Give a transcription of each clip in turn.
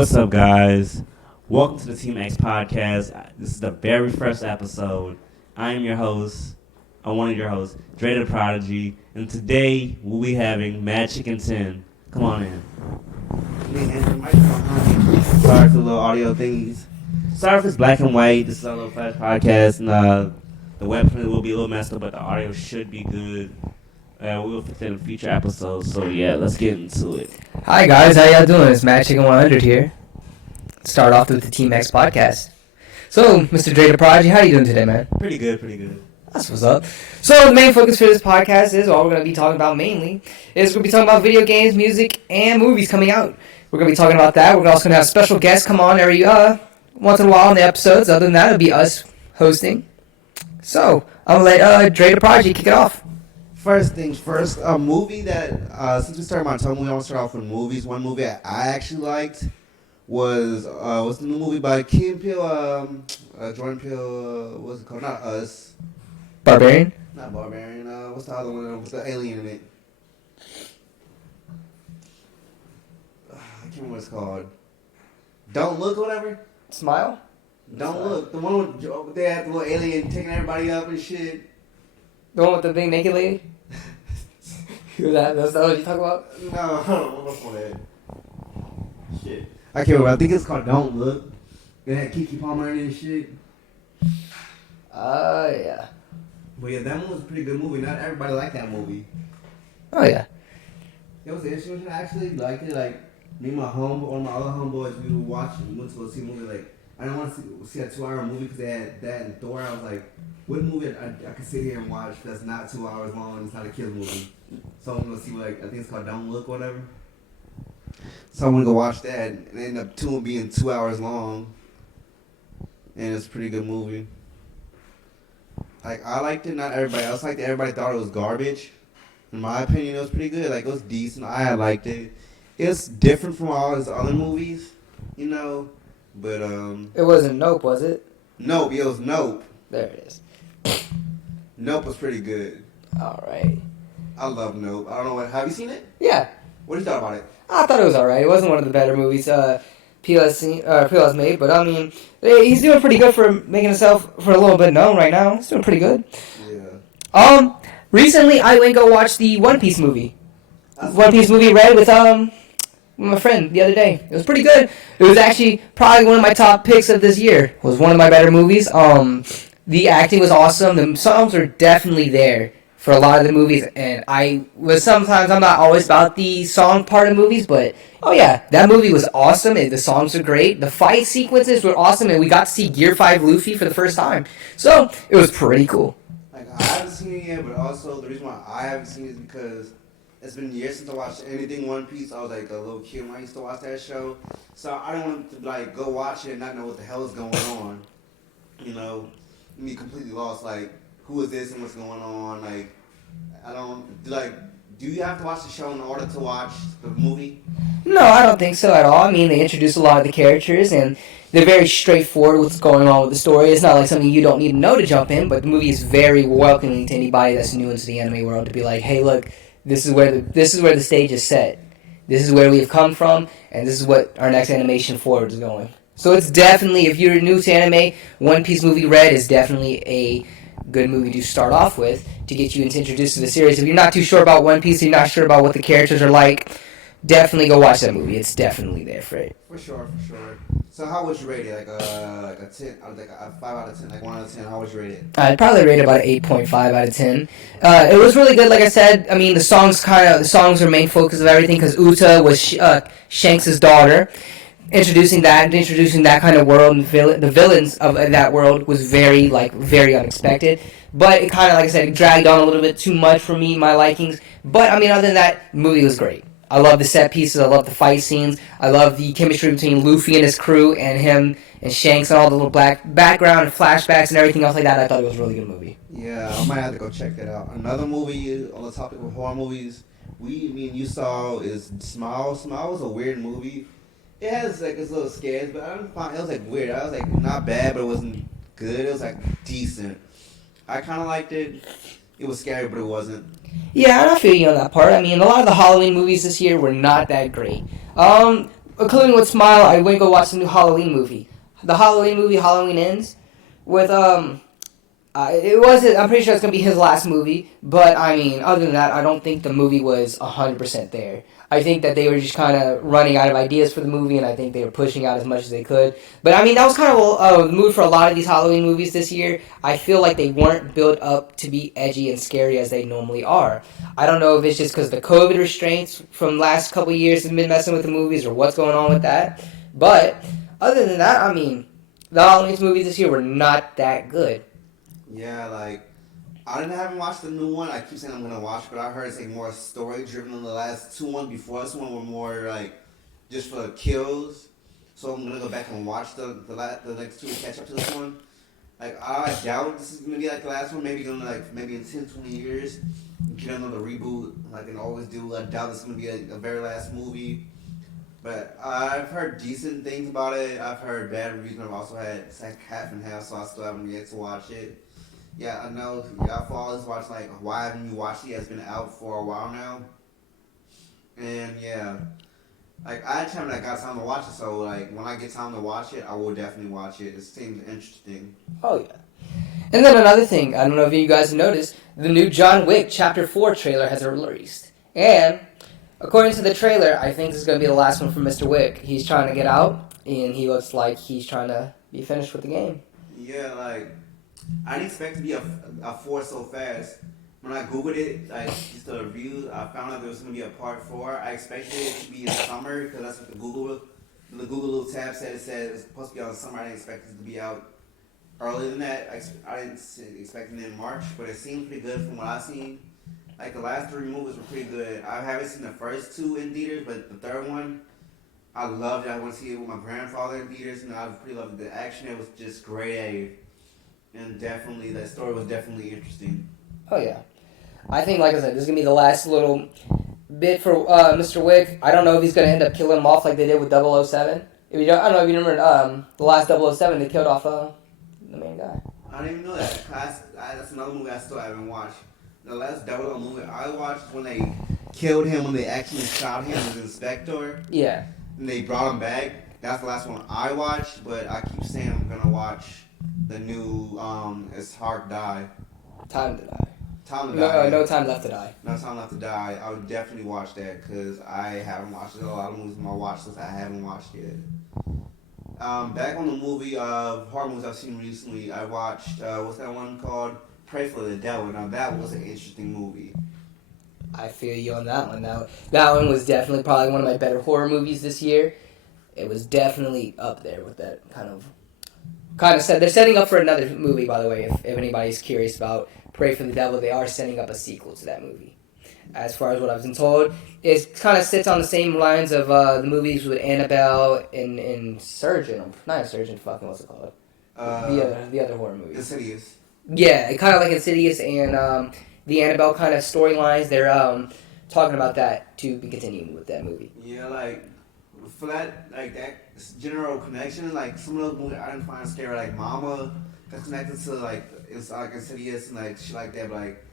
What's up, guys? Welcome to the Team X podcast. This is the very first episode. I am your host, I'm one of your hosts, Dre the Prodigy, and today we'll be having Mad Chicken 10. Come on in. Sorry for the little audio things. Sorry if it's black and white. This is a little flash podcast, and the website will be a little messed up, but the audio should be good. We'll fix it in future episodes. So yeah, let's get into it. Hi guys, how y'all doing? It's Mad Chicken 100 here. Start off with the Team X podcast. So, Mr. Dre the Prodigy, how you doing today, man? Pretty good. That's what's up. So, the main focus for this podcast is, all we're going to be talking about mainly, is we're going to be talking about video games, music, and movies coming out. We're going to be talking about that. We're also going to have special guests come on every once in a while in the episodes. Other than that, it'll be us hosting. So, I'm going to let Dre the Prodigy kick it off. First things first, a movie that, since we started my tongue movie, I want to start off with movies. One movie I actually liked was the new movie by Key and Peele, Jordan Peele, what's it called? Not Us. Barbarian? Not Barbarian, what's the other one with the alien in it? I can't remember what it's called. Don't Look or whatever? Smile? Don't Look. The one with they had the little alien taking everybody up and shit. The one with the big naked lady? That's what you talk about? No, I don't know what's on that. Shit. I can't remember. I think it's called Don't Look. It had Keke Palmer in it and shit. Yeah. But yeah, that one was a pretty good movie. Not everybody liked that movie. Oh, yeah. It was interesting. I actually liked it. Like, me and one of my other homeboys, we went to go see a movie. Like, I didn't want to see a 2-hour movie because they had that and Thor. I was like, what movie I could sit here and watch that's not 2 hours long and it's not a kid's movie? So I'm going to see, like, I think it's called Don't Look or whatever. So I'm going to go watch that, and it ended up being 2 hours long. And it's a pretty good movie. Like, I liked it, not everybody else liked it. Everybody thought it was garbage. In my opinion, it was pretty good. Like, it was decent. I liked it. It's different from all his other movies, you know, but, It wasn't Nope, was it? Nope, it was Nope. There it is. Nope was pretty good. Alright. I love Nope. I don't know have you seen it? Yeah. What did you thought about it? I thought it was alright. It wasn't one of the better movies Peele has made, but I mean, he's doing pretty good for making himself for a little bit known right now. He's doing pretty good. Yeah. Recently I went and go watch the One Piece movie. One Piece movie read with my friend the other day. It was pretty good. It was actually probably one of my top picks of this year. It was one of my better movies. The acting was awesome. The songs are definitely there for a lot of the movies, and sometimes I'm not always about the song part of movies, but oh yeah, that movie was awesome, and the songs are great. The fight sequences were awesome, and we got to see Gear 5 Luffy for the first time. So, it was pretty cool. Like, I haven't seen it yet, but also the reason why I haven't seen it is because it's been years since I watched anything One Piece. I was like a little kid when I used to watch that show. So I don't want to like go watch it and not know what the hell is going on. You know, me completely lost. Like, who is this and what's going on? Like, I don't like. Do you have to watch the show in order to watch the movie? No, I don't think so at all. I mean, they introduce a lot of the characters, and they're very straightforward with what's going on with the story. It's not like something you don't need to know to jump in, but the movie is very welcoming to anybody that's new into the anime world to be like, hey, look, this is where the stage is set. This is where we have come from, and this is what our next animation forward is going. So it's definitely, if you're new to anime, One Piece movie Red is definitely a good movie to start off with to get you introduced to the series. If you're not too sure about One Piece, you're not sure about what the characters are like, definitely go watch that movie. It's definitely there for it. For sure. So how would you rate it? Like a 10, like a 5 out of 10, like 1 out of 10. How would you rate it? I'd probably rate it about an 8.5 out of 10. It was really good, like I said. I mean, the songs are the main focus of everything because Uta was Shanks' daughter. Introducing that kind of world and the villains of that world was very unexpected. But it kind of, like I said, it dragged on a little bit too much for me, my likings. But, I mean, other than that, the movie was great. I love the set pieces. I love the fight scenes. I love the chemistry between Luffy and his crew and him and Shanks and all the little background and flashbacks and everything else like that. I thought it was a really good movie. Yeah, I might have to go check that out. Another movie on the topic of horror movies me and you saw is Smile. Smile was a weird movie. It has like its little scares, but I didn't find it was like weird. I was like not bad, but it wasn't good. It was like decent. I kind of liked it. It was scary, but it wasn't. Yeah, I feel you on that part. I mean, a lot of the Halloween movies this year were not that great. including with Smile, I went to go watch the new Halloween movie. The Halloween movie, Halloween Ends, with it wasn't. I'm pretty sure it's gonna be his last movie, but I mean, other than that, I don't think the movie was 100% there. I think that they were just kind of running out of ideas for the movie, and I think they were pushing out as much as they could. But I mean, that was kind of the mood for a lot of these Halloween movies this year. I feel like they weren't built up to be edgy and scary as they normally are. I don't know if it's just because the COVID restraints from last couple years have been messing with the movies or what's going on with that. But other than that, I mean, the Halloween movies this year were not that good. Yeah, like haven't watched the new one. I keep saying I'm gonna watch, but I heard it's like more story driven than the last two ones before. This one were more like just for kills. So I'm gonna go back and watch the next two to catch up to this one. Like I doubt this is gonna be like the last one. Maybe gonna like maybe in 10, 20 years get another reboot like and always do. I doubt this is gonna be a very last movie. But I've heard decent things about it. I've heard bad reviews, but I've also had it's like half and half, so I still haven't yet to watch it. Yeah, I know y'all for always watch like why haven't you watched it? It's been out for a while now. And yeah. Like I haven't got time to watch it, so like when I get time to watch it, I will definitely watch it. It seems interesting. Oh yeah. And then another thing, I don't know if you guys have noticed, the new John Wick Chapter 4 trailer has been released. And according to the trailer, I think this is going to be the last one for Mr. Wick. He's trying to get out, and he looks like he's trying to be finished with the game. Yeah, like I didn't expect it to be a 4 so fast. When I googled it, like just the reviews, I found out there was gonna be a part 4. I expected it to be in summer because that's what the Google little tab said. It said it's supposed to be out in summer. I didn't expect it to be out earlier than that. I didn't expect it in March, but it seemed pretty good from what I've seen. Like the last 3 movies were pretty good. I haven't seen the first 2 in theaters, but the third one, I loved it. I went to see it with my grandfather in theaters, and I pretty loved the action. It was just grade A, and definitely that story was definitely interesting. Oh yeah. I think, like I said, this is going to be the last little bit for Mr. Wick. I don't know if he's going to end up killing him off like they did with 007. I don't know if you remember the last 007, they killed off the main guy. I didn't even know that. That's another movie I still haven't watched. The last 00 movie I watched when they killed him, when they actually shot him as Inspector. Yeah. And they brought him back. That's the last one I watched, but I keep saying I'm going to watch the new It's Hard to Die. Time to Die. Time to Die. No Time Left to Die. No Time Left to Die. I would definitely watch that because I haven't watched it. A lot of movies on my watch list I haven't watched yet. Back on the movie horror movies I've seen recently, I watched what's that one called? Pray for the Devil. Now that was an interesting movie. I feel you on that one. That one was definitely probably one of my better horror movies this year. It was definitely up there with that kind of set. They're setting up for another movie, by the way. If anybody's curious about Pray for the Devil, they are setting up a sequel to that movie. As far as what I've been told, it kind of sits on the same lines of the movies with Annabelle and Surgeon. Not Surgeon. Fucking what's it called? The other horror movies. Insidious. Yeah, kind of like Insidious and the Annabelle kind of storylines. They're talking about that to be continuing with that movie. Yeah, like for that, like that general connection, like some of those movies I didn't find scary, like Mama, that's connected to like it's like Insidious and like shit like that. But like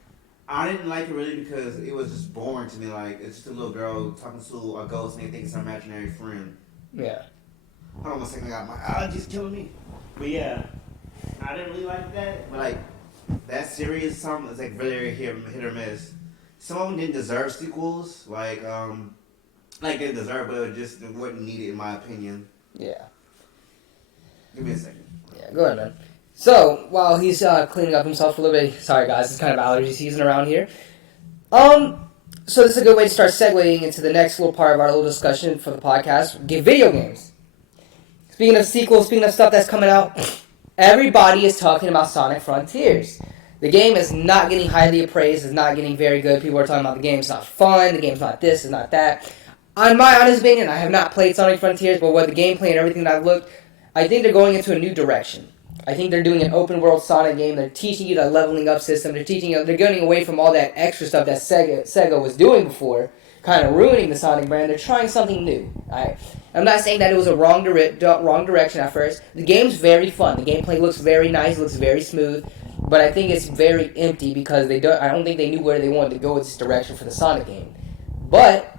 I didn't like it really because it was just boring to me. Like it's just a little girl talking to a ghost and they think it's her imaginary friend. Yeah. Hold on one second, I got my allergies killing me. But yeah, I didn't really like that. But like that series, some is like really hit or miss. Some of them didn't deserve sequels, like they deserve, but it wasn't needed in my opinion. Yeah. Give me a second. Yeah, go ahead, man. So, while he's cleaning up himself a little bit, sorry guys, it's kind of allergy season around here. So this is a good way to start segueing into the next little part of our little discussion for the podcast. Video games. Speaking of sequels, speaking of stuff that's coming out, everybody is talking about Sonic Frontiers. The game is not getting highly appraised, it's not getting very good. People are talking about the game's not fun, the game's not this, it's not that. On my honest opinion, I have not played Sonic Frontiers, but with the gameplay and everything that I've looked, I think they're going into a new direction. I think they're doing an open world Sonic game. They're teaching you the leveling up system. They're getting away from all that extra stuff that Sega was doing before, kind of ruining the Sonic brand. They're trying something new. I'm not saying that it was a wrong direction at first. The game's very fun. The gameplay looks very nice, looks very smooth, but I think it's very empty because I don't think they knew where they wanted to go with this direction for the Sonic game. But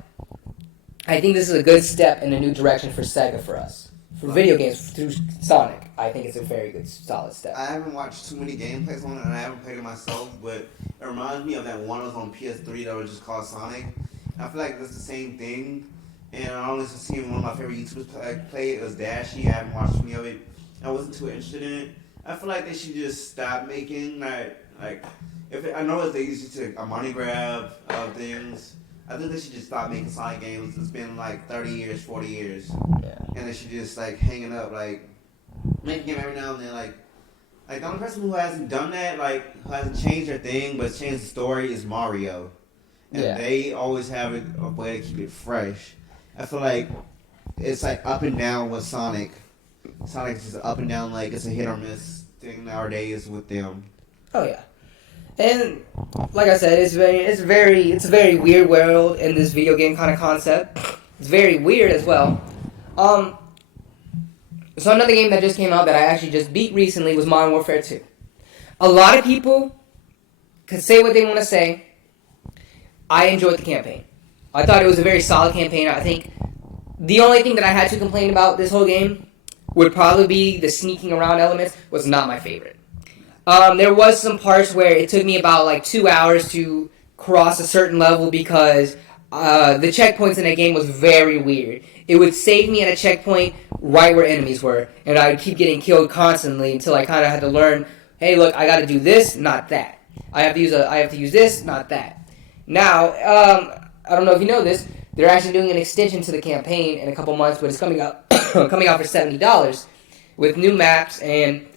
I think this is a good step in a new direction for Sega for us. For video games, through Sonic, I think it's a very good, solid step. I haven't watched too many gameplays on it, and I haven't played it myself, but it reminds me of that one that was on PS3 that was just called Sonic. And I feel like it's the same thing. And I only seen one of my favorite YouTubers play it. It was Dashy. I haven't watched any of it. I wasn't too interested in it. I feel like they should just stop making like if it, I know it's they used to a money grab of things. I think they should just stop making Sonic games. It's been like 30 years, 40 years, Yeah. and they should just like hang it up, like make a game every now and then. Like the only person who hasn't done that, like who hasn't changed their thing but changed the story, is Mario, and Yeah. they always have a way to keep it fresh. I feel like it's like up and down with Sonic. Sonic is just up and down, like it's a hit or miss thing nowadays with them. Oh yeah, and like I said, it's a very weird world in this video game kind of concept. It's very weird as well. So another game that just came out that I actually just beat recently was Modern Warfare 2. A lot of people can say what they want to say. I enjoyed the campaign. I thought it was a very solid campaign. I think the only thing that I had to complain about this whole game would probably be the sneaking around elements was not my favorite. There was some parts where it took me about like 2 hours to cross a certain level because the checkpoints in that game was very weird. It would save me at a checkpoint right where enemies were, and I would keep getting killed constantly until I kind of had to learn, hey, look, I got to do this, not that. I have to use this, not that. Now, I don't know if you know this, they're actually doing an extension to the campaign in a couple months, but it's coming out coming out for $70 with new maps and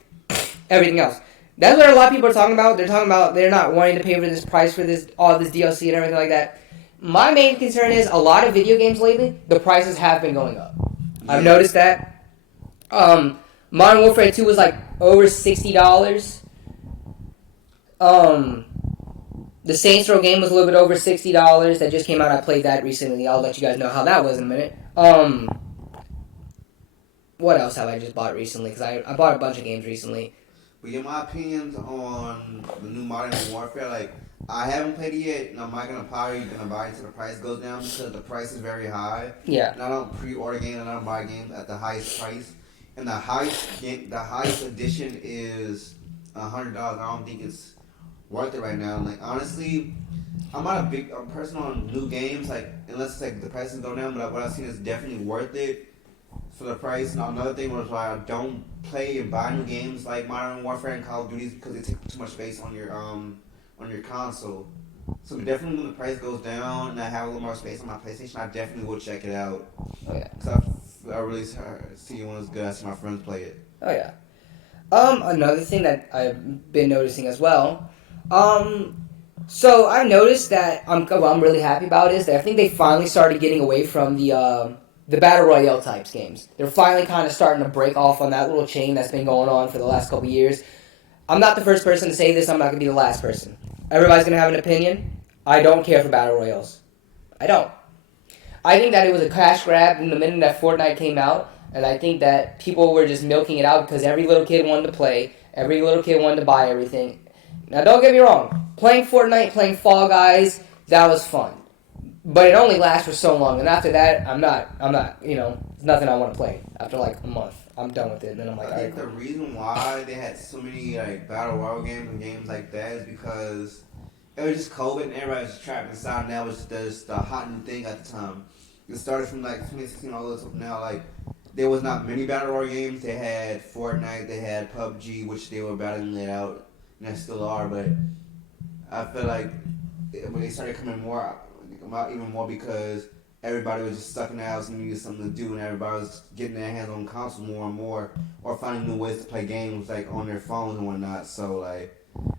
everything else. That's what a lot of people are talking about. They're talking about they're not wanting to pay for this price for this all this DLC and everything like that. My main concern is a lot of video games lately, the prices have been going up. I've noticed that. Modern Warfare 2 was like over $60. The Saints Row game was a little bit over $60. That just came out. I played that recently. I'll let you guys know how that was in a minute. What else have I just bought recently? Because I bought a bunch of games recently. But yeah, my opinions on the new Modern Warfare, like I haven't played it yet, and I'm not probably gonna buy it until the price goes down because the price is very high. Yeah. And I don't pre-order games, and I don't buy games at the highest price. And the highest edition is $100. I don't think it's worth it right now. And like honestly, I'm not a person on new games, like unless like the prices go down. But what I've seen is definitely worth it for the price. Now another thing was why I don't play and buy new games like Modern Warfare and Call of Duty because they take too much space on your console. So definitely when the price goes down and I have a little more space on my PlayStation, I definitely will check it out. Oh yeah. Cause I really see one as good. I see my friends play it. Oh yeah. Another thing that I've been noticing as well. So I noticed that I'm really happy about is that I think they finally started getting away from the Battle Royale types games. They're finally kind of starting to break off on that little chain that's been going on for the last couple years. I'm not the first person to say this. I'm not going to be the last person. Everybody's going to have an opinion. I don't care for Battle Royales. I don't. I think that it was a cash grab in the minute that Fortnite came out, and I think that people were just milking it out because every little kid wanted to play. Every little kid wanted to buy everything. Now, don't get me wrong. Playing Fortnite, playing Fall Guys, that was fun. But it only lasts for so long, and after that, I'm not, there's nothing I want to play. After like a month, I'm done with it, and then I'm like, I think the reason why they had so many like battle royale games and games like that is because it was just COVID and everybody was trapped inside, and that was just the hot new thing at the time. It started from like 2016 all the way up now. Like there was not many battle royale games. They had Fortnite, they had PUBG, which they were battling it out, and they still are. But I feel like when they started coming even more because everybody was just stuck in the house and needed something to do, and everybody was getting their hands on consoles more and more, or finding new ways to play games like on their phones and whatnot. So like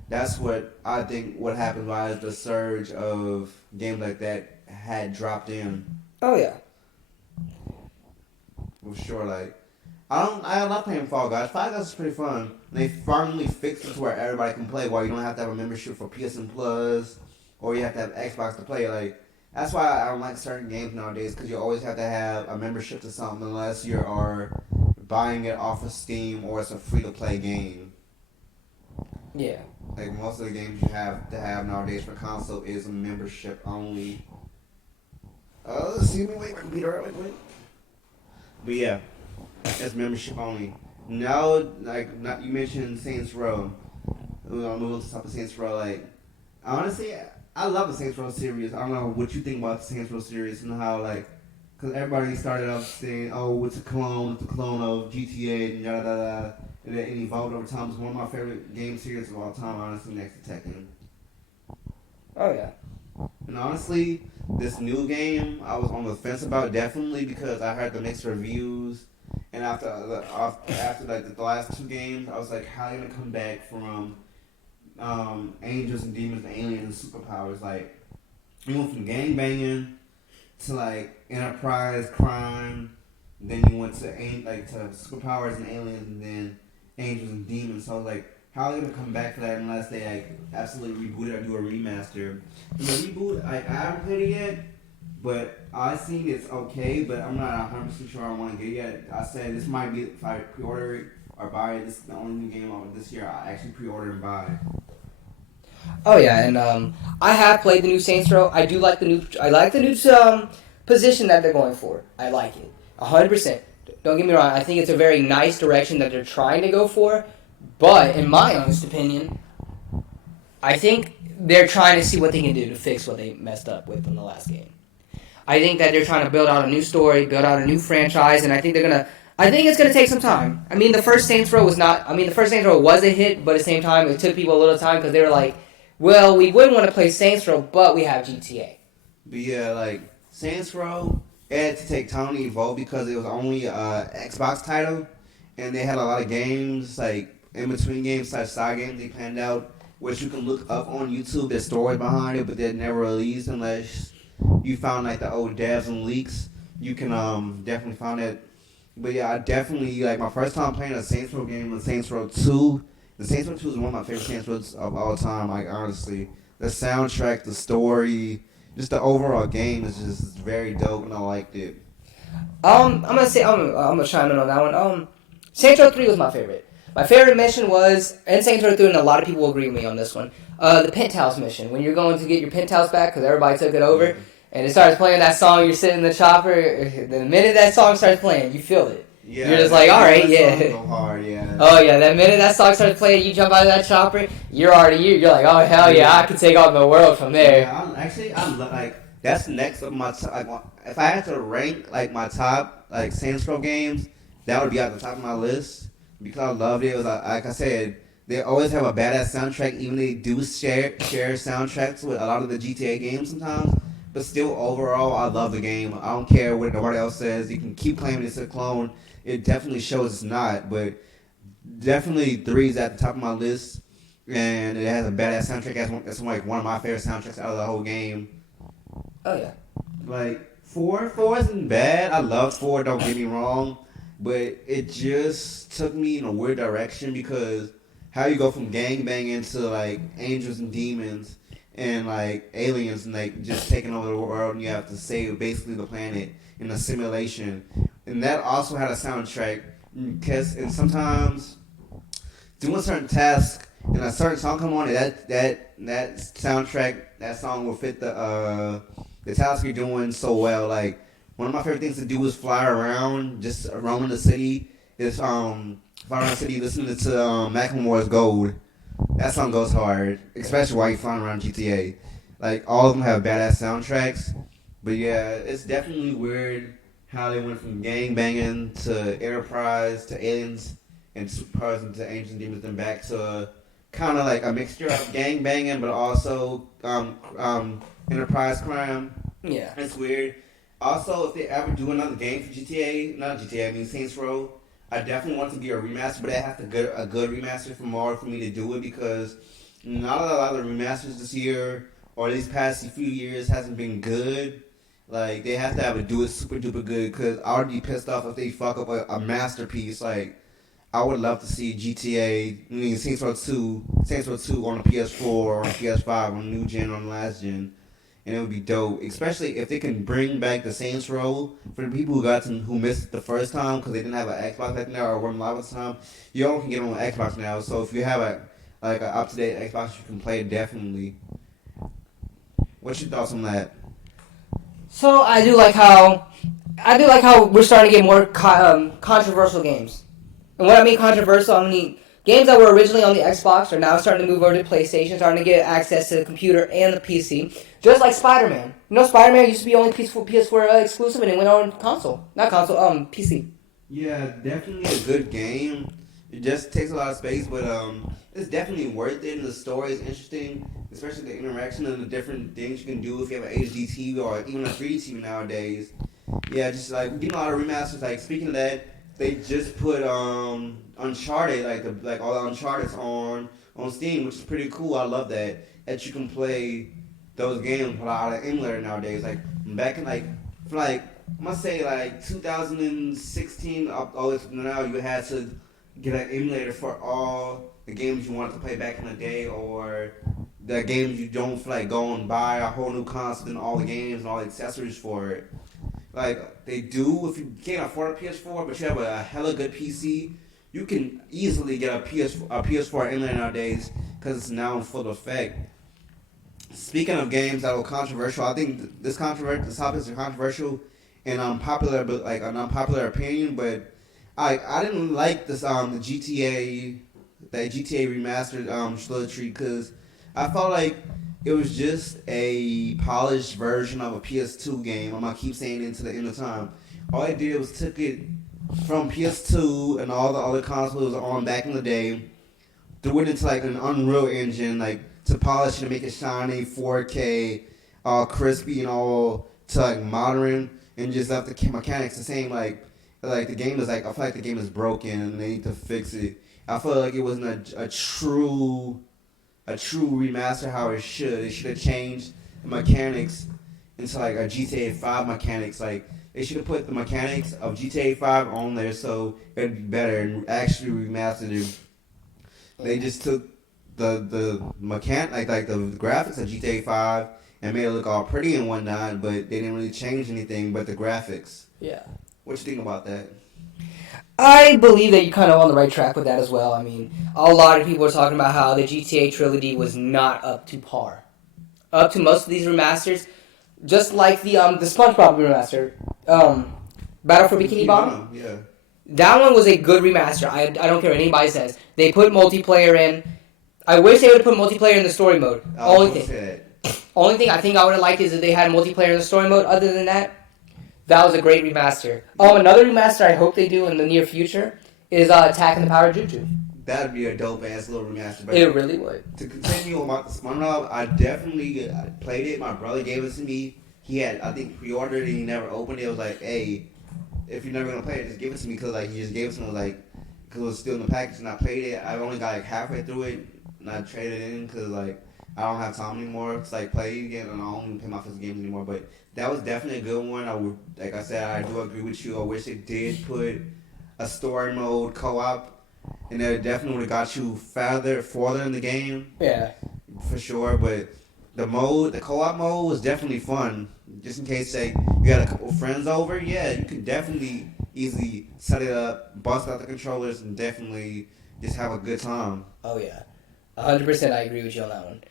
that's what I think what happened was the surge of games like that had dropped in. oh yeah. For sure, like I love playing Fall Guys. Fall Guys is pretty fun. And they finally fixed it to where everybody can play, while you don't have to have a membership for PSN Plus, or you have to have Xbox to play. Like that's why I don't like certain games nowadays, because you always have to have a membership to something unless you are buying it off of Steam or it's a free-to-play game. Yeah. Like most of the games you have to have nowadays for console is a membership only. Excuse me, wait, my computer, wait. But yeah, it's membership only. Now, like, not you mentioned Saints Row. We're gonna move on to the top of Saints Row. Like, honestly, I love the Saints Row series. I don't know what you think about the Saints Row series and how, like, because everybody started off saying, oh, it's a clone of GTA and yada yada, and then it evolved over time. It's one of my favorite game series of all time, honestly, next to Tekken. Oh yeah. And honestly, this new game I was on the fence about definitely because I heard the mixed reviews, and after like the last two games, I was like, how are you gonna come back from angels and demons and aliens and superpowers? Like, you went from gang banging to like enterprise crime, then you went to to superpowers and aliens, and then angels and demons. So I was like, how are they gonna come back for that unless they like absolutely reboot it or do a remaster? And the reboot, I haven't played it yet, but I seen it's okay, but I'm not 100% sure I want to get it yet. I said this might be if I pre-order it or buy it. This is the only new game out this year I actually pre-order and buy. Oh yeah, and I have played the new Saints Row. I do like the new. I like the new position that they're going for. I like it 100%. Don't get me wrong. I think it's a very nice direction that they're trying to go for. But in my honest opinion, I think they're trying to see what they can do to fix what they messed up with in the last game. I think that they're trying to build out a new story, build out a new franchise, and I think they're gonna. I think it's gonna take some time. I mean, the first Saints Row was not. I mean, the first Saints Row was a hit, but at the same time, it took people a little time because they were like, "Well, we wouldn't want to play Saints Row, but we have GTA." But yeah, like Saints Row, it had to take time to evolve because it was only Xbox title, and they had a lot of games like in between games, side games they planned out, which you can look up on YouTube. There's story behind it, but they're never released unless you found like the old devs and leaks. You can definitely find that. But yeah, I definitely like my first time playing a Saints Row game was Saints Row 2. The Saints Row 2 is one of my favorite Saints Rows of all time. Like honestly, the soundtrack, the story, just the overall game is just very dope, and I liked it. I'm gonna chime in on that one. Saints Row 3 was my favorite. My favorite mission was, and Saints Row 3, and a lot of people will agree with me on this one, the penthouse mission. When you're going to get your penthouse back, because everybody took it over, and it starts playing that song, you're sitting in the chopper, the minute that song starts playing, you feel it. Yeah, you're just like, alright, yeah. Go hard, yeah. Oh yeah, that minute that song starts playing, you jump out of that chopper, you're like, oh hell yeah, I can take on the world from there. Yeah, I'm like, that's next up my top. Like, if I had to rank like my top like Saints Row games, that would be at the top of my list because I loved it. It was like I said, they always have a badass soundtrack. Even they do share soundtracks with a lot of the GTA games sometimes. But still, overall, I love the game. I don't care what nobody else says. You can keep claiming it's a clone. It definitely shows it's not, but definitely 3 is at the top of my list, and it has a badass soundtrack. That's like one of my favorite soundtracks out of the whole game. Oh yeah. Like 4 isn't bad. I love 4. Don't get me wrong, but it just took me in a weird direction because how you go from gang banging to like angels and demons and like aliens and like just taking over the world, and you have to save basically the planet in a simulation. And that also had a soundtrack because and sometimes doing certain tasks and a certain song come on, that soundtrack, that song will fit the task you're doing so well. Like one of my favorite things to do is fly around, just roaming the city. Is fly around the city listening to Macklemore's Gold. That song goes hard, especially while you're flying around GTA. Like all of them have badass soundtracks, but yeah, it's definitely weird how they went from gang banging to Enterprise to aliens and superpowers into Angels and Demons, then back to kind of like a mixture of gang banging, but also Enterprise crime. Yeah. It's weird. Also, if they ever do another game for GTA, not GTA, I mean Saints Row, I definitely want it to be a remaster, but they have to get a good remaster for me to do it because not a lot of the remasters this year or these past few years hasn't been good. Like, they have to have it do it super duper good because I would be pissed off if they fuck up a masterpiece. Like, I would love to see GTA, I mean, Saints Row 2 on the PS4 or on the PS5 on the new gen, on the last gen. And it would be dope, especially if they can bring back the Saints Row for the people who missed it the first time because they didn't have an Xbox back then or weren't live at the time. You all can get on Xbox now, so if you have an up to date Xbox, you can play it definitely. What's your thoughts on that? So I do like how we're starting to get more controversial games. And what I mean controversial, I mean games that were originally on the Xbox are now starting to move over to PlayStation, starting to get access to the computer and the PC. Just like Spider-Man. You know, Spider-Man used to be only PS4 exclusive, and it went on console, not console, PC. Yeah, definitely a good game. It just takes a lot of space, but it's definitely worth it. And the story is interesting, especially the interaction and the different things you can do if you have an HD TV or even a 3D TV nowadays. Yeah, just like getting a lot of remasters. Like speaking of that, they just put Uncharted, like all the Uncharted on Steam, which is pretty cool. I love that you can play those games without an emulator nowadays. Like back in from I must say like 2016 up all this now, you had to get an emulator for all the games you wanted to play back in the day, or the games you don't feel like go and buy a whole new console and all the games and all the accessories for it. Like they do, if you can't afford a PS4 but you have a hella good PC, you can easily get a PS4 emulator nowadays because it's now in full effect. Speaking of games that were controversial, I think this topics are controversial and unpopular, but like an unpopular opinion. But I didn't like this the GTA remastered trilogy because I felt like it was just a polished version of a PS2 game. I'm gonna keep saying it until the end of time. All I did was took it from PS2 and all the other consoles on back in the day, threw it into like an Unreal Engine, like to polish it and make it shiny, 4K, all crispy and all to like modern, and just left the mechanics the same. Like the game is like, I feel like the game is broken and they need to fix it. I feel like it wasn't a true remaster how it should. It should have changed the mechanics into like a GTA 5 mechanics. Like they should have put the mechanics of GTA 5 on there so it'd be better and actually remastered it. They just took the like the graphics of GTA 5 and made it look all pretty and whatnot, but they didn't really change anything but the graphics. Yeah. What you think about that? I believe that you're kind of on the right track with that as well. I mean, a lot of people are talking about how the GTA trilogy was not up to par. Up to most of these remasters, just like the SpongeBob remaster, Battle for Bikini Bottom. Yeah. That one was a good remaster. I don't care what anybody says. They put multiplayer in. I wish they would have put multiplayer in the story mode. Only thing I think I would have liked is if they had multiplayer in the story mode. Other than that, that was a great remaster. Another remaster I hope they do in the near future is Attack and the Power of Juju. That'd be a dope ass little remaster. But it really would. To continue about the SpongeBob, I definitely played it. My brother gave it to me. He had, I think, pre-ordered it. He never opened it. It was like, hey, if you're never gonna play it, just give it to me, because like he just gave it to me like because it was still in the package, and I played it. I only got like halfway through it, and I traded it in because like I don't have time anymore to like play it again, and I don't even play my physical games anymore. But that was definitely a good one. I would, like I said, I do agree with you. I wish it did put a story mode co-op, and that definitely would have got you farther in the game. Yeah, for sure. But the co-op mode was definitely fun. Just in case, say you got a couple friends over, yeah, you can definitely easily set it up, bust out the controllers, and definitely just have a good time. Oh yeah, 100%. I agree with you on that one.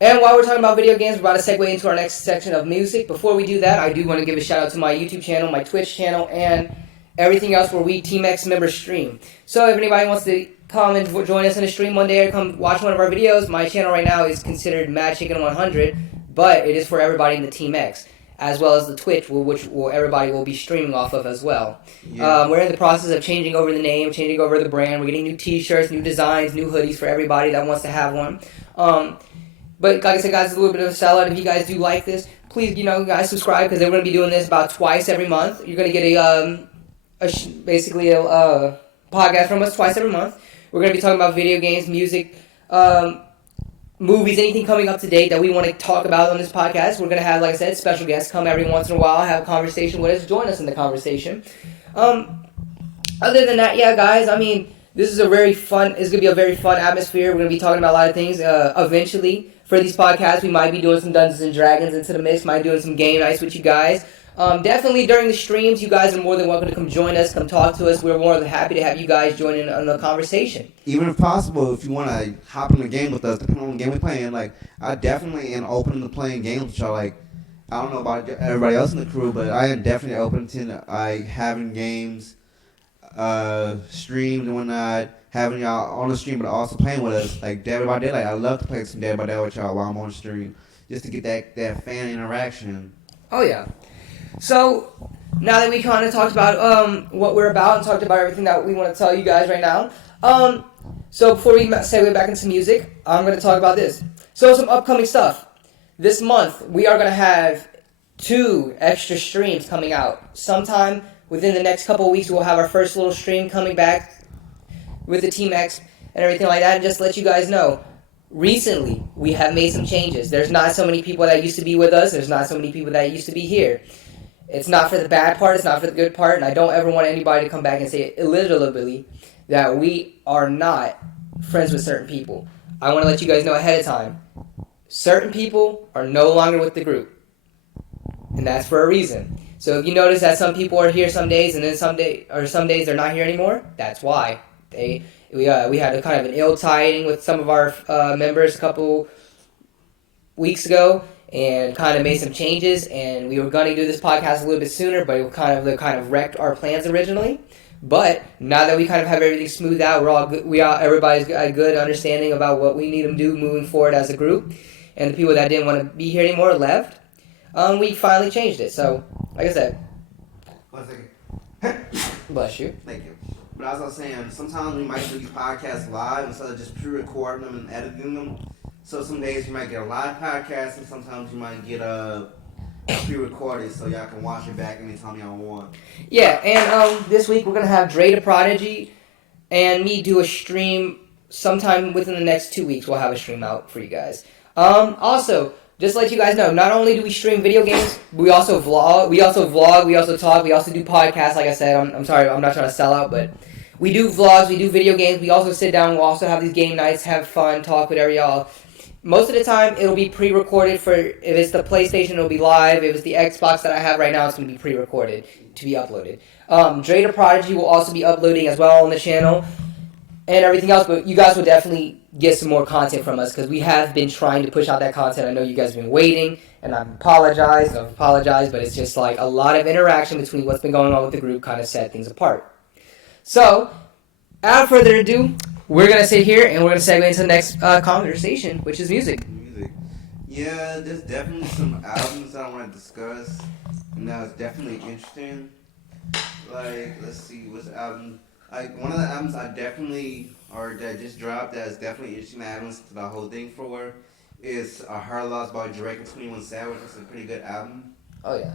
And while we're talking about video games, we're about to segue into our next section of music. Before we do that, I do want to give a shout out to my YouTube channel, my Twitch channel, and everything else where we Team X members stream. So if anybody wants to come and join us in a stream one day or come watch one of our videos, my channel right now is considered Mad Chicken 100, but it is for everybody in the Team X, as well as the Twitch, which everybody will be streaming off of as well. Yeah. We're in the process of changing over the name, changing over the brand. We're getting new T-shirts, new designs, new hoodies for everybody that wants to have one. But like I said, guys, it's a little bit of a sellout. If you guys do like this, please, guys, subscribe, because we're going to be doing this about twice every month. You're going to get basically a podcast from us twice every month. We're going to be talking about video games, music, movies, anything coming up to date that we want to talk about on this podcast. We're going to have, like I said, special guests come every once in a while, have a conversation with us, join us in the conversation. Other than that, yeah, guys, I mean, this is it's going to be a very fun atmosphere. We're going to be talking about a lot of things. Eventually, for these podcasts, we might be doing some Dungeons and Dragons into the mix, might be doing some game nights with you guys. Definitely during the streams, you guys are more than welcome to come join us, come talk to us. We're more than happy to have you guys join in on the conversation. Even if possible, if you want to hop in the game with us, depending on the game we're playing, like, I definitely am open to playing games with y'all. Like, I don't know about everybody else in the crew, but I am definitely open to like having games streamed and whatnot, having y'all on the stream, but also playing with us like Dead by Daylight. I love to play some Dead by Daylight with y'all while I'm on the stream, just to get that fan interaction. Oh yeah. So now that we kind of talked about what we're about and talked about everything that we want to tell you guys right now, so before we segue back into music, I'm going to talk about this. So some upcoming stuff. This month we are going to have 2 extra streams coming out. Sometime within the next couple of weeks, we'll have our first little stream coming back with the Team X and everything like that. And just to let you guys know, recently we have made some changes. There's not so many people that used to be with us. There's not so many people that used to be here. It's not for the bad part. It's not for the good part. And I don't ever want anybody to come back and say illiterably that we are not friends with certain people. I want to let you guys know ahead of time. Certain people are no longer with the group. And that's for a reason. So if you notice that some people are here some days and then some days they're not here anymore, that's why. We had a kind of an ill tiding with some of our members a couple weeks ago and kind of made some changes, and we were going to do this podcast a little bit sooner, but it kind of wrecked our plans originally. But now that we kind of have everything smoothed out, we're all good, everybody's got a good understanding about what we need to do moving forward as a group, and the people that didn't want to be here anymore left. We finally changed it. So, like I said, 1 second. bless you. Thank you. But as I was saying, sometimes we might do these podcasts live instead of just pre-recording them and editing them. So some days you might get a live podcast, and sometimes you might get a pre-recorded, so y'all can watch it back anytime y'all want. Yeah, and this week we're gonna have Dre the Prodigy and me do a stream sometime within the next 2 weeks. We'll have a stream out for you guys. Also, just to let you guys know, not only do we stream video games, we also vlog. We also talk. We also do podcasts. Like I said, I'm sorry, I'm not trying to sell out, but we do vlogs. We do video games. We also sit down. We'll also have these game nights, have fun, talk, whatever y'all. Most of the time, it'll be pre-recorded for, if it's the PlayStation, it'll be live. If it's the Xbox that I have right now, it's going to be pre-recorded to be uploaded. Dre the Prodigy will also be uploading as well on the channel and everything else, but you guys will definitely get some more content from us because we have been trying to push out that content. I know you guys have been waiting, and I apologize, but it's just like a lot of interaction between what's been going on with the group kind of set things apart. So, without further ado, we're going to sit here and we're going to segue into the next conversation, which is music. Music. Yeah, there's definitely some albums that I want to discuss, and that was definitely interesting. Like, let's see, what's the album? Like, one of the albums I definitely, or that just dropped that is definitely interesting, that I haven't listened to the whole thing for, is Her Loss by Drake and 21 Savage. It's a pretty good album. Oh, yeah.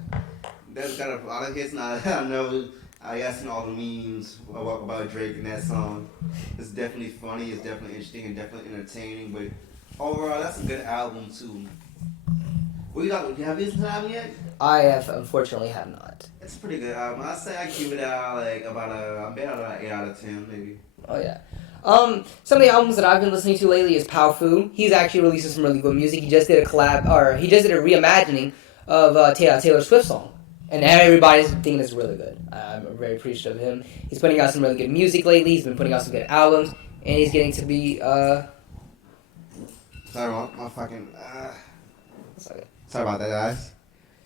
That's got a lot of hits, and I know I got seen all the memes about Drake in that song. It's definitely funny, it's definitely interesting, and definitely entertaining, but overall, that's a good album, too. What you got? Have you listened to the album yet? I unfortunately have not. It's a pretty good album. I'd say I give it out like about an 8 out of 10, maybe. Oh, yeah. Some of the albums that I've been listening to lately is Pow Fu. He's actually releasing some really good music. He just did a reimagining of Taylor Swift song. And everybody's thinking it's really good. I'm very appreciative of him. He's putting out some really good music lately. He's been putting out some good albums. And he's getting to be, Sorry, my fucking, sorry. sorry about that, guys.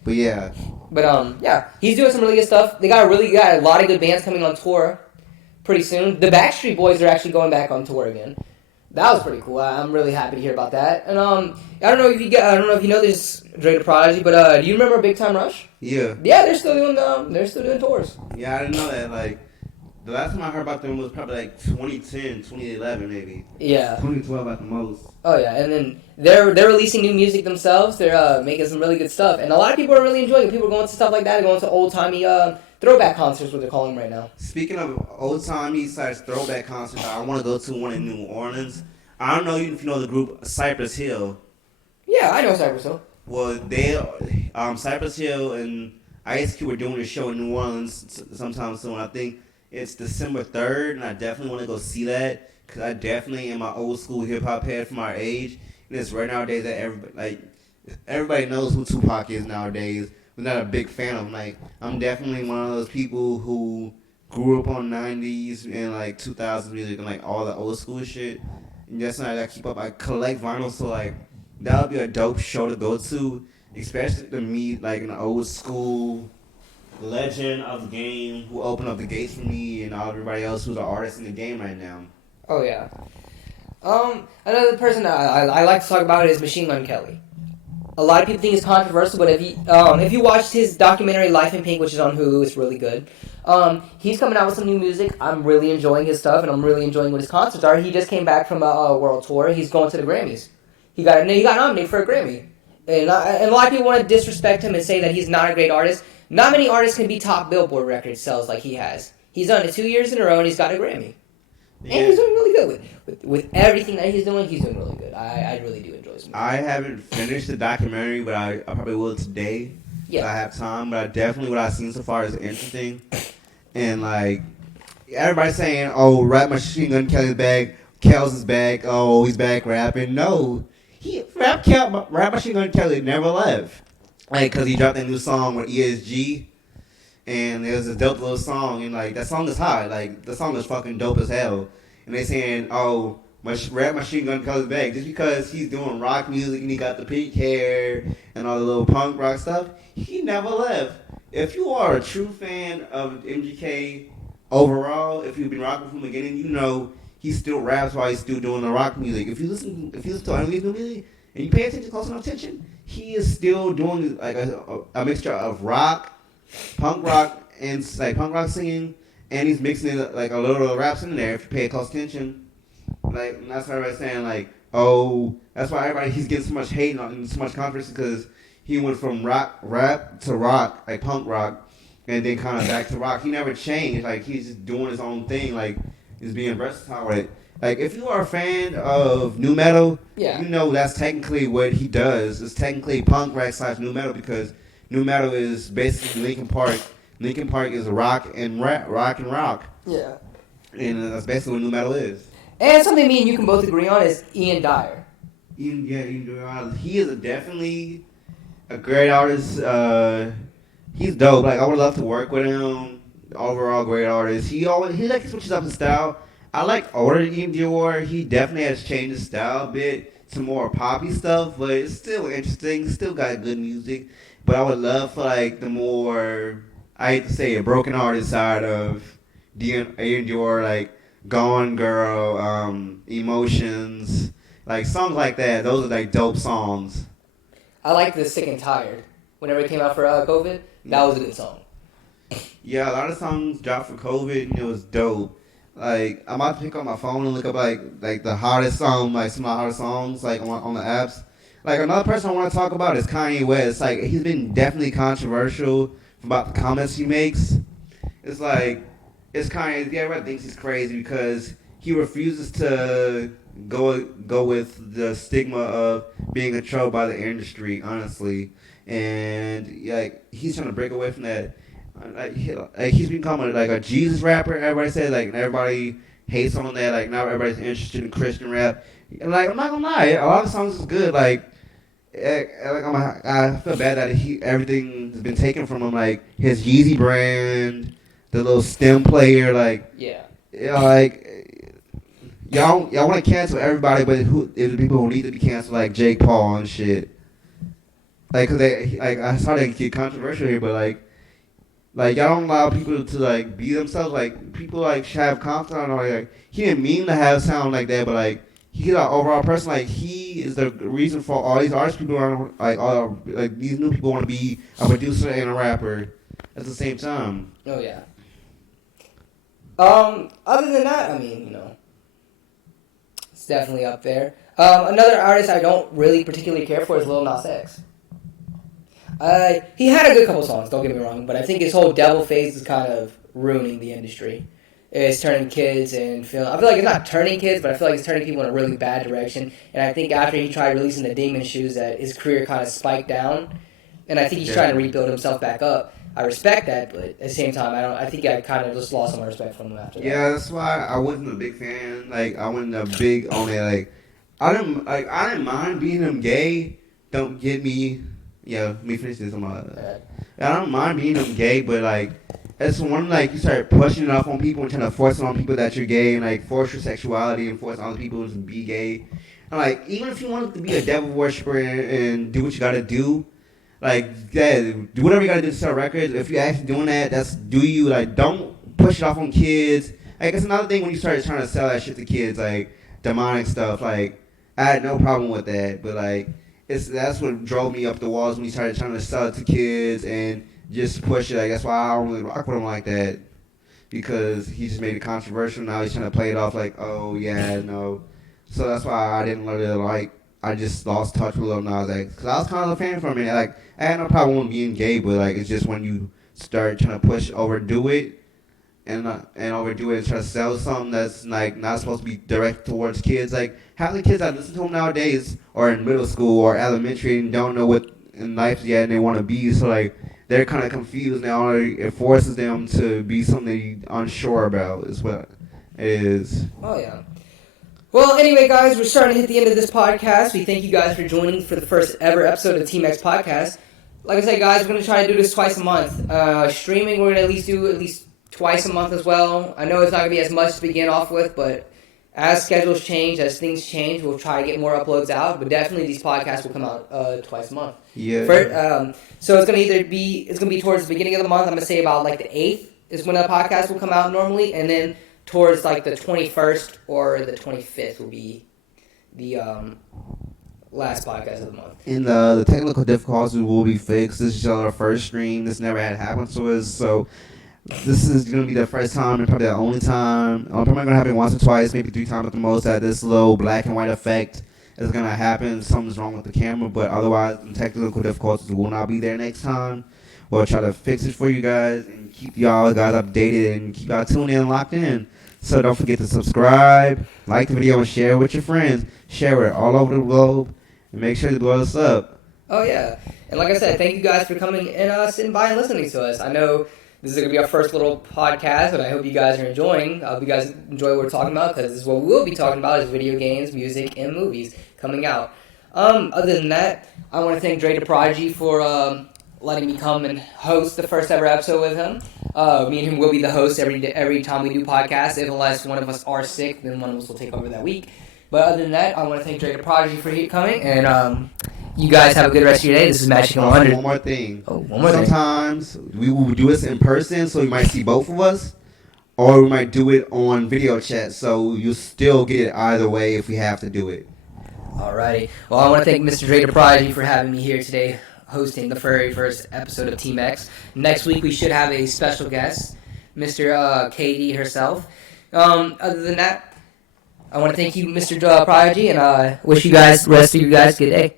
But yeah. But, yeah. He's doing some really good stuff. They got a lot of good bands coming on tour pretty soon. The Backstreet Boys are actually going back on tour again. That was pretty cool. I'm really happy to hear about that. And I don't know if you know this Dre the Prodigy, but do you remember Big Time Rush? Yeah. Yeah, they're still doing tours. Yeah, I didn't know that. Like, the last time I heard about them was probably like 2010, 2011 maybe. Yeah. 2012 at the most. Oh yeah, and then they're releasing new music themselves. They're making some really good stuff, and a lot of people are really enjoying it. People are going to stuff like that. They're going to old timey throwback concerts, what they're calling them right now. Speaking of old timey / throwback concerts, I want to go to one in New Orleans. I don't know if you know the group Cypress Hill. Yeah, I know Cypress Hill. Well, they Cypress Hill and Ice Cube are doing a show in New Orleans sometime soon. I think it's December 3rd, and I definitely want to go see that because I definitely am an old school hip hop head from our age. And it's right nowadays that everybody knows who Tupac is nowadays. I'm not a big fan of him. Like, I'm definitely one of those people who grew up on 90s and like 2000s music and like all the old school shit. And just not I keep up. I collect vinyl, so like that would be a dope show to go to. especially to meet like an old school legend of the game who opened up the gates for me and all everybody else who's an artist in the game right now. Oh yeah. Another person I like to talk about is Machine Gun Kelly. A lot of people think it's controversial, but if you watched his documentary Life in Pink, which is on Hulu, it's really good. He's coming out with some new music. I'm really enjoying his stuff, and I'm really enjoying what his concerts are. He just came back from a world tour. He's going to the Grammys. He got nominated for a Grammy, and a lot of people want to disrespect him and say that he's not a great artist. Not many artists can be top Billboard record sales like he has. He's done it 2 years in a row, and he's got a Grammy. Yeah. And he's doing really good with everything that he's doing. He's doing really good. I really do enjoy his music. I haven't finished the documentary, but I probably will today. Yeah. If I have time, but definitely what I've seen so far is interesting. And like everybody's saying, "Oh, Rap Machine Gun Kelly's back. Kells is back. Oh, he's back rapping." No, Rap Machine Gun Kelly never left. Like, cause he dropped that new song with ESG, and it was a dope little song, and like that song is hot. Like the song is fucking dope as hell. And they saying, "Oh, Rap Machine Gun Kelly's back," just because he's doing rock music and he got the pink hair and all the little punk rock stuff. He never left. If you are a true fan of MGK overall, if you've been rocking from the beginning, you know he still raps while he's still doing the rock music. If you listen to Unleashed New Music and you pay attention, close enough attention, he is still doing like a mixture of rock, punk rock, and like punk rock singing, and he's mixing it like a little raps in there. If you pay close attention, like that's why everybody's saying like, oh, that's why he's getting so much hate and so much controversy because he went from rap to rock, like punk rock, and then kind of back to rock. He never changed. Like he's just doing his own thing. Like he's being versatile with it. Like if you are a fan of nu metal, Yeah. you know that's technically what he does. It's technically punk rock / nu metal because nu metal is basically Linkin Park. Linkin Park is rock and rock. Yeah. And that's basically what nu metal is. And something me and you can both agree on is Ian Dyer. He is definitely a great artist. He's dope. Like I would love to work with him. Overall, great artist. He like switches up his style. I like older Ian Dior. He definitely has changed his style a bit to more poppy stuff, but it's still interesting. Still got good music. But I would love for like the more, I hate to say it, broken artist side of Ian Dior, like Gone Girl, Emotions, like songs like that. Those are like dope songs. I like the Sick and Tired. Whenever it came out for COVID, that was a good song. Yeah, a lot of songs dropped for COVID and it was dope. Like I'm about to pick up my phone and look up like the hottest song, like some of the hottest songs like on the apps. Like another person I want to talk about is Kanye West. Like he's been definitely controversial about the comments he makes. It's like it's Kanye. Everybody thinks he's crazy because he refuses to go with the stigma of being controlled by the industry, honestly. And like he's trying to break away from that. Like he's becoming like a Jesus rapper. Everybody says like everybody hates on that. Like now everybody's interested in Christian rap. And, like I'm not gonna lie, a lot of songs is good. I feel bad that everything has been taken from him. Like his Yeezy brand, the little stem player. Like Yeah. like y'all want to cancel everybody, but who is the people who need to be canceled? Like Jake Paul and shit. Like, cause I saw they get controversial here, but like y'all don't allow people to like be themselves. Like people like should have confidence. Like he didn't mean to have sound like that, but like he's an overall person. Like he is the reason for all these artists. People are like these new people want to be a producer and a rapper at the same time. Oh yeah. Other than that, I mean, it's definitely up there. Another artist I don't really particularly care for is Lil Nas X. He had a good couple songs, don't get me wrong, but I think his whole devil phase is kind of ruining the industry. It's turning kids and I feel like it's not turning kids, but I feel like it's turning people in a really bad direction. And I think after he tried releasing the Demon Shoes, that his career kind of spiked down. And I think he's trying to rebuild himself back up. I respect that, but at the same time, I think I kind of just lost some respect from him after that. Yeah, that's why I wasn't a big fan. Like I wasn't a big on it. Like I didn't mind being him gay. Don't get me. Yeah, let me finish this. I don't mind being him gay, but like it's one like you start pushing it off on people and trying to force it on people that you're gay and like force your sexuality and force other people to be gay. And like even if you wanted to be a devil worshiper and do what you gotta do, Like, yeah, do whatever you gotta do to sell records. If you're actually doing that, that's do you. Like, don't push it off on kids. Like, it's another thing when you start trying to sell that shit to kids, like demonic stuff. Like, I had no problem with that, but like, that's what drove me up the walls when he started trying to sell it to kids and just push it. Like, that's why I don't really rock with him like that, because he just made it controversial. Now he's trying to play it off like, oh yeah, no. So that's why I didn't really like. I just lost touch with Lil Nas X, because I was kind of a fan from it. Like, I had no problem with being gay, but like, it's just when you start trying to overdo it, and overdo it and try to sell something that's like not supposed to be direct towards kids. Like, half the kids that listen to him nowadays are in middle school or elementary and don't know what in life yet, and they want to be. So like, they're kind of confused now. It forces them to be something they're unsure about. Is what it is. Oh yeah. Well, anyway, guys, we're starting to hit the end of this podcast. We thank you guys for joining for the first ever episode of Team X Podcast. Like I said, guys, we're going to try to do this twice a month. Streaming, we're going to at least twice a month as well. I know it's not going to be as much to begin off with, but as schedules change, as things change, we'll try to get more uploads out. But definitely these podcasts will come out twice a month. Yeah. So it's going to be towards the beginning of the month. I'm going to say about like the 8th is when the podcast will come out normally, and then towards like the 21st or the 25th will be the last podcast of the month. And the technical difficulties will be fixed. This is our first stream. This never had happened to us, so this is going to be the first time and probably the only time. Probably going to happen once or twice, maybe 3 times at the most, that this little black and white effect is going to happen. Something's wrong with the camera, but otherwise, the technical difficulties will not be there next time. We'll try to fix it for you guys and keep y'all guys updated and keep y'all tuned in and locked in. So don't forget to subscribe, like the video, and share with your friends. Share it all over the globe, and make sure to blow us up. Oh, yeah. And like I said, thank you guys for coming and sitting by and listening to us. I know this is going to be our first little podcast, and I hope you guys are enjoying. I hope you guys enjoy what we're talking about, because this is what we will be talking about is video games, music, and movies coming out. Other than that, I want to thank Dre the Prodigy for letting me come and host the first ever episode with him. Me and him will be the host every time we do podcasts. Unless one of us are sick, then one of us will take over that week. But other than that, I want to thank Dre the Prodigy for coming, and you guys have a good rest of your day. This is Magic 100. One more thing. Sometimes we will do this in person, so you might see both of us, or we might do it on video chat, so you'll still get it either way if we have to do it. Alrighty. Well, I want to thank Mr. Dre the Prodigy for having me here today, hosting the very first episode of Team X. Next week we should have a special guest, Mr. KD herself. Other than that, I want to thank you, Mr. Prodigy, and wish you guys, rest of you guys, good day.